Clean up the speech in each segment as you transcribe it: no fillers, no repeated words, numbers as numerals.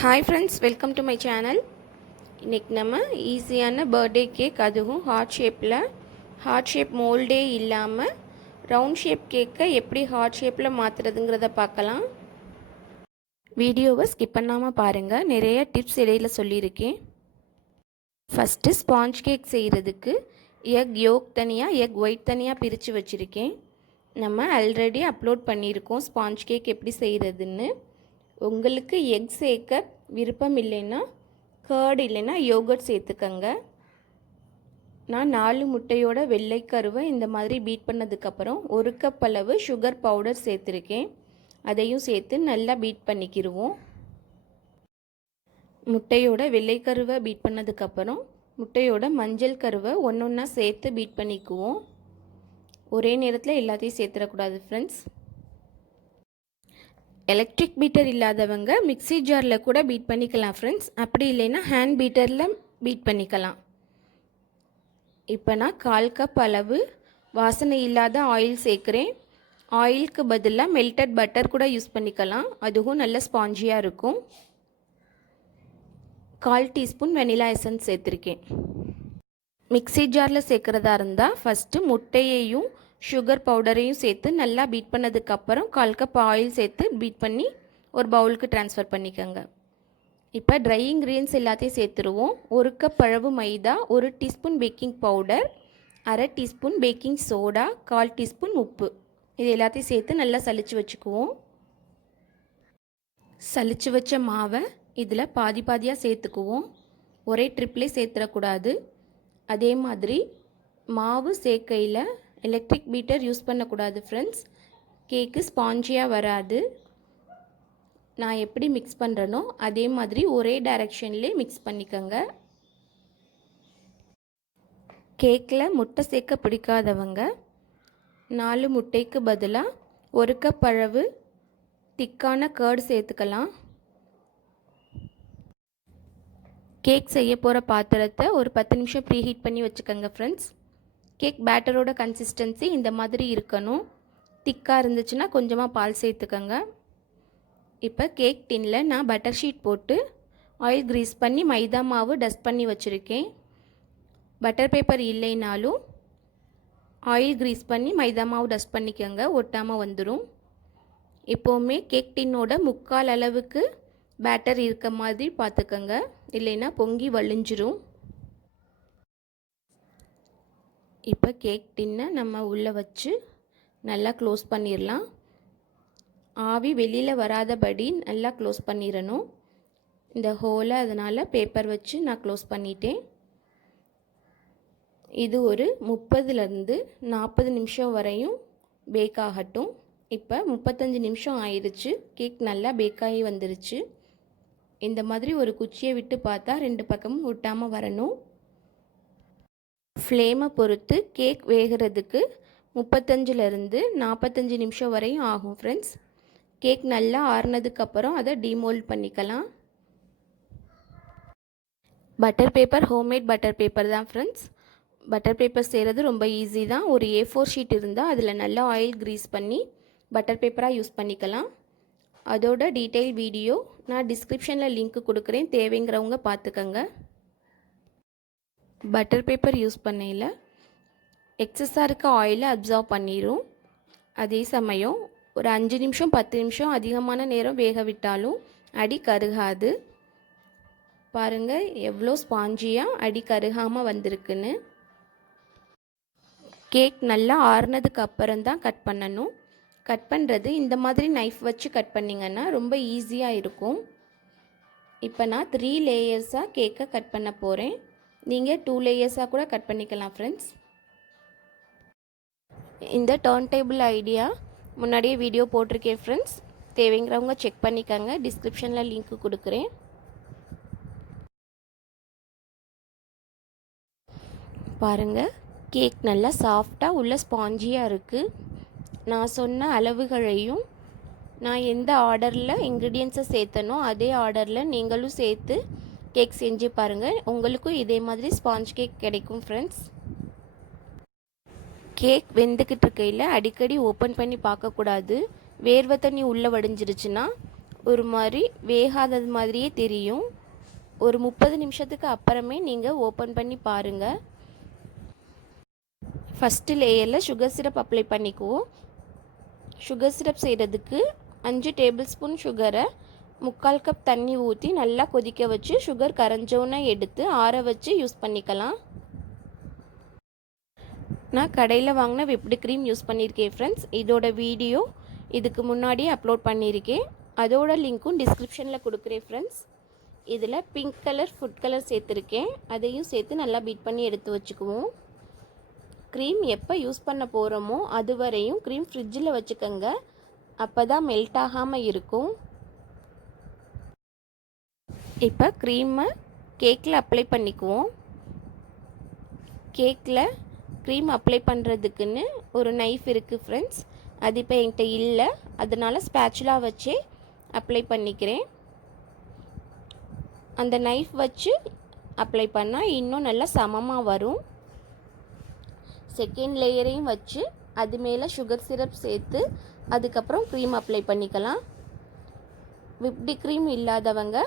Hi friends, welcome to my channel. இன்னைக்கு நம்ம ஈஸியான பர்த்டே கேக், அதுவும் ஹார்ட் ஷேப் மோல்டே இல்லாமல் ரவுண்ட் ஷேப் கேக்கை எப்படி ஹார்ட் ஷேப்பில் மாற்றுறதுங்கிறத பார்க்கலாம். வீடியோவை ஸ்கிப் பண்ணாமல் பாருங்கள், நிறைய டிப்ஸ் இடையில் சொல்லியிருக்கேன். ஃபஸ்ட்டு ஸ்பாஞ்ச் கேக் செய்கிறதுக்கு எக் யோக் தனியாக எக் ஒயிட் தனியாக பிரித்து வச்சுருக்கேன். நம்ம ஆல்ரெடி அப்லோட் பண்ணியிருக்கோம் ஸ்பாஞ்ச் கேக் எப்படி செய்கிறதுன்னு. உங்களுக்கு எக் சேர்க்க விருப்பம் இல்லைன்னா கர்டு இல்லைன்னா யோகர்ட் சேர்த்துக்கங்க. நான் 4 முட்டையோட வெள்ளை கருவை இந்த மாதிரி பீட் பண்ணதுக்கப்புறம் 1 கப் அளவு சுகர் பவுடர் சேர்த்துருக்கேன். அதையும் சேர்த்து நல்லா பீட் பண்ணிக்கிடுவோம். முட்டையோட வெள்ளை கருவை பீட் பண்ணதுக்கப்புறம் முட்டையோட மஞ்சள் கருவை ஒன்றா சேர்த்து பீட் பண்ணிக்குவோம். ஒரே நேரத்தில் எல்லாத்தையும் சேர்த்துடக்கூடாது ஃப்ரெண்ட்ஸ். எலக்ட்ரிக் பீட்டர் இல்லாதவங்க மிக்ஸி ஜாரில் கூட பீட் பண்ணிக்கலாம் ஃப்ரெண்ட்ஸ். அப்படி இல்லைன்னா ஹேண்ட் பீட்டரில் பீட் பண்ணிக்கலாம். இப்போ நான் 1/4 கப் அளவு வாசனை இல்லாத ஆயில் சேர்க்குறேன். ஆயிலுக்கு பதிலாக மெல்டட் பட்டர் கூட யூஸ் பண்ணிக்கலாம், அதுவும் நல்ல ஸ்பாஞ்சியாக இருக்கும். 1/4 டீஸ்பூன் வெனிலா எசன்ஸ் சேர்த்துருக்கேன். மிக்ஸி ஜாரில் சேர்க்குறதா இருந்தால் ஃபஸ்ட்டு முட்டையையும் சுகர் பவுடரையும் சேர்த்து நல்லா பீட் பண்ணதுக்கப்புறம் 1/4 கப் ஆயில் சேர்த்து பீட் பண்ணி ஒரு பவுலுக்கு ட்ரான்ஸ்ஃபர் பண்ணிக்கோங்க. இப்போ ட்ரை இன்க்ரீடியன்ஸ் எல்லாத்தையும் சேர்த்துருவோம். 1 கப் அளவு மைதா, 1 teaspoon baking powder, 1/2 teaspoon baking soda, 1/4 teaspoon உப்பு. இது எல்லாத்தையும் சேர்த்து நல்லா சலிச்சு வச்சுக்குவோம். சலிச்சு வச்ச மாவை இதில் பாதி பாதியாக சேர்த்துக்குவோம். ஒரே ட்ரிப்லேயே சேர்த்துடக்கூடாது. அதே மாதிரி மாவு சேர்க்கையில் எலக்ட்ரிக் பீட்டர் யூஸ் பண்ணக்கூடாது ஃப்ரெண்ட்ஸ். கேக்கு ஸ்பாஞ்சியாக வராது. நான் எப்படி மிக்ஸ் பண்ணுறேனோ அதே மாதிரி ஒரே டைரெக்ஷன்லேயே மிக்ஸ் பண்ணிக்கோங்க. கேக்கில் முட்டை சேர்க்க பிடிக்காதவங்க 4 முட்டைக்கு பதிலாக 1 கப் அளவு திக்கான கர்டு சேர்த்துக்கலாம். கேக் செய்ய போகிற பாத்திரத்தை ஒரு 10 நிமிஷம் ப்ரீஹீட் பண்ணி வச்சுக்கோங்க ஃப்ரெண்ட்ஸ். கேக் பேட்டரோட கன்சிஸ்டன்சி இந்த மாதிரி இருக்கணும். திக்காக இருந்துச்சுன்னா கொஞ்சமாக பால் சேர்த்துக்கோங்க. இப்போ கேக் டின்னில் நான் பட்டர் ஷீட் போட்டு ஆயில் க்ரீஸ் பண்ணி மைதா மாவு டஸ்ட் பண்ணி வச்சுருக்கேன். பட்டர் பேப்பர் இல்லைனாலும் ஆயில் க்ரீஸ் பண்ணி மைதா மாவு டஸ்ட் பண்ணிக்கோங்க, ஒட்டாமல் வந்துடும். இப்போவுமே கேக் டின்னோட 3/4 அளவுக்கு பேட்டர் இருக்க மாதிரி பார்த்துக்கோங்க, இல்லைன்னா பொங்கி வழிஞ்சிரும். இப்போ கேக் டின்னை நம்ம உள்ளே வச்சு நல்லா க்ளோஸ் பண்ணிடலாம். ஆவி வெளியில் வராதபடி நல்லா க்ளோஸ் பண்ணிடணும். இந்த ஹோலை அதனால் பேப்பர் வச்சு நான் க்ளோஸ் பண்ணிட்டேன். இது ஒரு 30லேருந்து 40 நிமிஷம் வரையும் பேக் ஆகட்டும். இப்போ 35 நிமிஷம் ஆயிடுச்சு. கேக் நல்லா பேக்காகி வந்துருச்சு. இந்த மாதிரி ஒரு குச்சியை விட்டு பார்த்தா 2 பக்கமும் ஒட்டாமல் வரணும். ஃப்ளேமை பொறுத்து கேக் வேகிறதுக்கு 35லேருந்து 45 நிமிஷம் வரையும் ஆகும் ஃப்ரெண்ட்ஸ். கேக் நல்லா ஆறுனதுக்கப்புறம் அதை டீமோல்ட் பண்ணிக்கலாம். Butter paper homemade butter paper தான் ஃப்ரெண்ட்ஸ். பட்டர் பேப்பர் செய்கிறது ரொம்ப ஈஸி தான். ஒரு A4 ஷீட் இருந்தால் அதில் நல்லா ஆயில் க்ரீஸ் பண்ணி பட்டர் பேப்பராக யூஸ் பண்ணிக்கலாம். அதோட டீட்டெயில் வீடியோ நான் டிஸ்கிரிப்ஷனில் லிங்க் கொடுக்குறேன், தேவைங்கிறவங்க பார்த்துக்கங்க. பட்டர் பேப்பர் யூஸ் பண்ணையில் எக்ஸஸாக இருக்க ஆயிலை அப்சர்வ் பண்ணிடும். அதே சமயம் ஒரு 5 நிமிஷம் 10 நிமிஷம் அதிகமான நேரம் வேக விட்டாலும் அடி கருகாது. பாருங்கள் எவ்வளோ ஸ்பாஞ்சியாக அடி கருகாமல் வந்திருக்குன்னு. கேக் நல்லா ஆறுனதுக்கு அப்புறம் தான் கட் பண்ணணும். கட் பண்ணுறது இந்த மாதிரி நைஃப் வச்சு கட் பண்ணிங்கன்னா ரொம்ப ஈஸியாக இருக்கும். இப்போ நான் 3 லேயர்ஸாக கேக்கை கட் பண்ண போகிறேன். நீங்கள் 2 லேயர்ஸாக கூட கட் பண்ணிக்கலாம் ஃப்ரெண்ட்ஸ். இந்த டர்ன் டேபிள் ஐடியா முன்னாடியே வீடியோ போட்டிருக்கேன் ஃப்ரெண்ட்ஸ், தேவைங்கிறவங்க செக் பண்ணிக்கோங்க. டிஸ்கிரிப்ஷனில் லிங்க் கொடுக்குறேன். பாருங்கள் கேக் நல்லா சாஃப்டாக உள்ள ஸ்பாஞ்சியாக இருக்குது. நான் சொன்ன அளவுகளையும் நான் எந்த ஆர்டரில் இன்க்ரீடியன்ஸை சேர்த்தனோ அதே ஆர்டரில் நீங்களும் சேர்த்து கேக் செஞ்சு பாருங்கள். உங்களுக்கும் இதே மாதிரி ஸ்பாஞ்ச் கேக் கிடைக்கும் ஃப்ரெண்ட்ஸ். கேக் வெந்துக்கிட்டு இருக்கையில் அடிக்கடி ஓப்பன் பண்ணி பார்க்கக்கூடாது. வேர்வை தண்ணி உள்ளே வடிஞ்சிருச்சுன்னா ஒரு மாதிரி வேகாதது மாதிரியே தெரியும். ஒரு 30 நிமிஷத்துக்கு அப்புறமே நீங்கள் ஓப்பன் பண்ணி பாருங்கள். ஃபஸ்ட்டு லேயரில் சுகர் சிரப் அப்ளை பண்ணிக்குவோம். சுகர் சிரப் செய்கிறதுக்கு 5 டேபிள் ஸ்பூன் சுகரை 3/4 கப் தண்ணி ஊற்றி நல்லா கொதிக்க வச்சு சுகர் கரைஞ்சோன்னு எடுத்து ஆற வச்சு யூஸ் பண்ணிக்கலாம். நான் கடையில் வாங்கின விப்டு க்ரீம் யூஸ் பண்ணியிருக்கேன் ஃப்ரெண்ட்ஸ். இதோட வீடியோ இதுக்கு முன்னாடியே அப்லோட் பண்ணியிருக்கேன். அதோட லிங்க்கும் டிஸ்கிரிப்ஷனில் கொடுக்குறேன் ஃப்ரெண்ட்ஸ். இதில் பிங்க் கலர் ஃபுட் கலர் சேர்த்துருக்கேன். அதையும் சேர்த்து நல்லா பீட் பண்ணி எடுத்து வச்சுக்குவோம். க்ரீம் எப்போ யூஸ் பண்ண போகிறோமோ அது வரையும் க்ரீம் ஃப்ரிட்ஜில் வச்சுக்கோங்க. அப்போ தான் மெல்ட் ஆகாமல் இருக்கும். இப்போ க்ரீமை கேக்கில் அப்ளை பண்ணிக்குவோம். கேக்கில் க்ரீம் அப்ளை பண்ணுறதுக்குன்னு ஒரு நைஃப் இருக்குது ஃப்ரெண்ட்ஸ். அது இப்போ என்கிட்ட இல்லை, அதனால் ஸ்பேச்சுலா வச்சே அப்ளை பண்ணிக்கிறேன். அந்த நைஃப் வச்சு அப்ளை பண்ணால் இன்னும் நல்லா சமமாக வரும். செகண்ட் லேயரையும் வச்சு அது மேலே சுகர் சிரப் சேர்த்து அதுக்கப்புறம் க்ரீம் அப்ளை பண்ணிக்கலாம். விப்டு க்ரீம் இல்லாதவங்க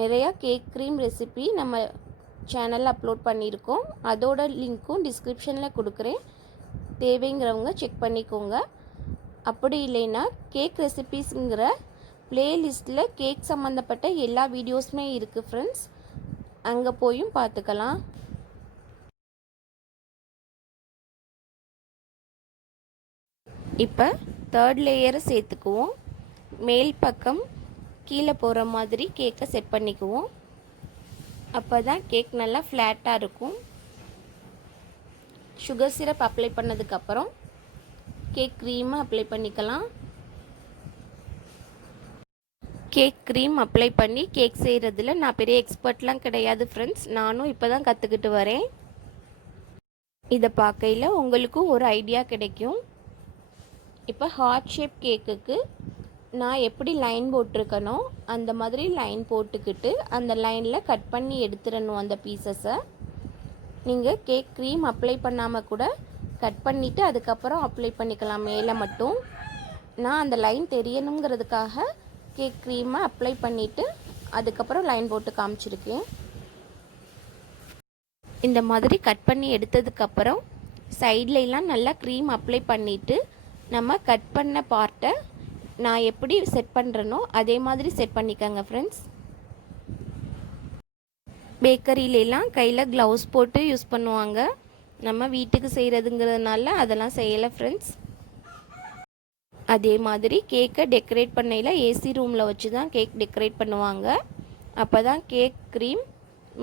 நிறையா கேக் க்ரீம் ரெசிபி நம்ம சேனலில் அப்லோட் பண்ணியிருக்கோம். அதோட லிங்க்கும் டிஸ்கிரிப்ஷனில் கொடுக்குறேன். தேவைங்கிறவங்க செக் பண்ணிக்கோங்க. அப்படி இல்லைன்னா கேக் ரெசிபீஸுங்கிற ப்ளேலிஸ்ட்டில் கேக் சம்மந்தப்பட்ட எல்லா வீடியோஸுமே இருக்குது ஃப்ரெண்ட்ஸ். அங்கே போயும் பார்த்துக்கலாம். இப்போ தேர்ட் லேயரை சேர்த்துக்குவோம். மேல் பக்கம் கீழே போகிற மாதிரி கேக்கை செட் பண்ணிக்குவோம். அப்போ தான் கேக் நல்லா ஃப்ளாட்டாக இருக்கும். சுகர் சிரப் அப்ளை பண்ணதுக்கப்புறம் கேக் க்ரீமை அப்ளை பண்ணிக்கலாம். கேக் க்ரீம் அப்ளை பண்ணி கேக் செய்கிறதுல நான் பெரிய எக்ஸ்பர்ட்லாம் கிடையாது ஃப்ரெண்ட்ஸ். நானும் இப்போ தான் கற்றுக்கிட்டு வரேன். இதை பார்க்கையில் உங்களுக்கும் ஒரு ஐடியா கிடைக்கும். இப்போ ஹார்ட் ஷேப் கேக்குக்கு நான் எப்படி லைன் போட்டிருக்கனோ அந்த மாதிரி லைன் போட்டுக்கிட்டு அந்த லைனில் கட் பண்ணி எடுத்துடணும் அந்த பீசஸை. நீங்கள் கேக் க்ரீம் அப்ளை பண்ணாமல் கூட கட் பண்ணிவிட்டு அதுக்கப்புறம் அப்ளை பண்ணிக்கலாம் மேலே மட்டும். நான் அந்த லைன் தெரியணுங்கிறதுக்காக கேக் க்ரீமை அப்ளை பண்ணிவிட்டு அதுக்கப்புறம் லைன் போட்டு காமிச்சிருக்கேன். இந்த மாதிரி கட் பண்ணி எடுத்ததுக்கப்புறம் சைட்லலாம் நல்லா க்ரீம் அப்ளை பண்ணிவிட்டு நம்ம கட் பண்ண பார்ட்டை நான் எப்படி செட் பண்ணுறேனோ அதே மாதிரி செட் பண்ணிக்கோங்க ஃப்ரெண்ட்ஸ். பேக்கரியிலலாம் கையில் க்ளவுஸ் போட்டு யூஸ் பண்ணுவாங்க. நம்ம வீட்டுக்கு செய்கிறதுங்கிறதுனால அதெல்லாம் செய்யலை ஃப்ரெண்ட்ஸ். அதே மாதிரி கேக்கை டெக்கரேட் பண்ணையில் ஏசி ரூமில் வச்சு தான் கேக் டெக்கரேட் பண்ணுவாங்க. அப்போ தான் கேக் க்ரீம்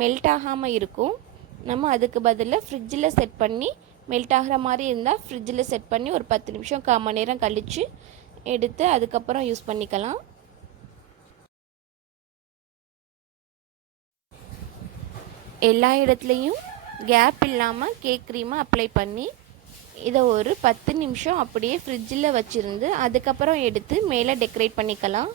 மெல்ட் ஆகாமல் இருக்கும். நம்ம அதுக்கு பதிலாக ஃப்ரிட்ஜில் செட் பண்ணி மெல்ட் ஆகிற மாதிரி இருந்தால் ஃப்ரிட்ஜில் செட் பண்ணி ஒரு 10 நிமிஷம் 1/4 மணி நேரம் கழித்து எடுத்து அதுக்கப்புறம் யூஸ் பண்ணிக்கலாம். எல்லா இடத்துலையும் கேப் இல்லாமல் கேக் க்ரீமை அப்ளை பண்ணி இதை ஒரு 10 நிமிஷம் அப்படியே ஃப்ரிட்ஜில் வச்சுருந்து அதுக்கப்புறம் எடுத்து மேலே டெக்கரேட் பண்ணிக்கலாம்.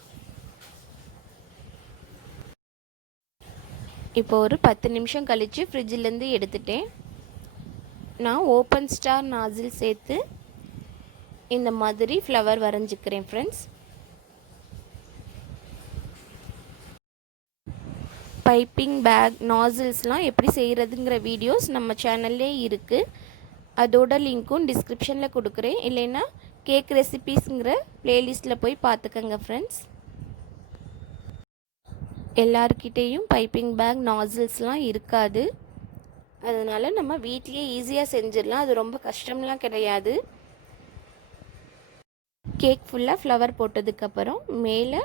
இப்போ ஒரு 10 நிமிஷம் கழித்து ஃப்ரிட்ஜிலேருந்து எடுத்துட்டேன். நான் ஓப்பன் ஸ்டார் நாசில் சேர்த்து இந்த மாதிரி ஃப்ளவர் வரைஞ்சிக்கிறேன் ஃப்ரெண்ட்ஸ். பைப்பிங் பேக் நாசில்ஸ்லாம் எப்படி செய்கிறதுங்கிற வீடியோஸ் நம்ம சேனல்லே இருக்குது. அதோட லிங்க்கும் டிஸ்கிரிப்ஷனில் கொடுக்குறேன். இல்லைன்னா கேக் ரெசிபீஸுங்கிற ப்ளேலிஸ்ட்டில் போய் பார்த்துக்கங்க ஃப்ரெண்ட்ஸ். எல்லார்கிட்டேயும் பைப்பிங் பேக் நாசில்ஸ்லாம் இருக்காது. அதனால் நம்ம வீட்லேயே ஈஸியாக செஞ்சிடலாம். அது ரொம்ப கஷ்டம்லாம் கிடையாது. கேக் ஃபுல்லாக ஃப்ளவர் போட்டதுக்கப்புறம் மேலே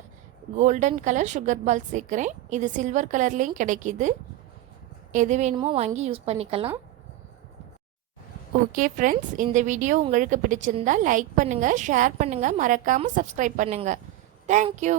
கோல்டன் கலர் சுகர் பால் சேர்க்குறேன். இது சில்வர் கலர்லேயும் கிடைக்கிது. எது வேணுமோ வாங்கி யூஸ் பண்ணிக்கலாம். ஓகே ஃப்ரெண்ட்ஸ், இந்த வீடியோ உங்களுக்கு பிடிச்சிருந்தா லைக் பண்ணுங்கள், ஷேர் பண்ணுங்கள், மறக்காமல் சப்ஸ்கிரைப் பண்ணுங்கள். தேங்க்யூ.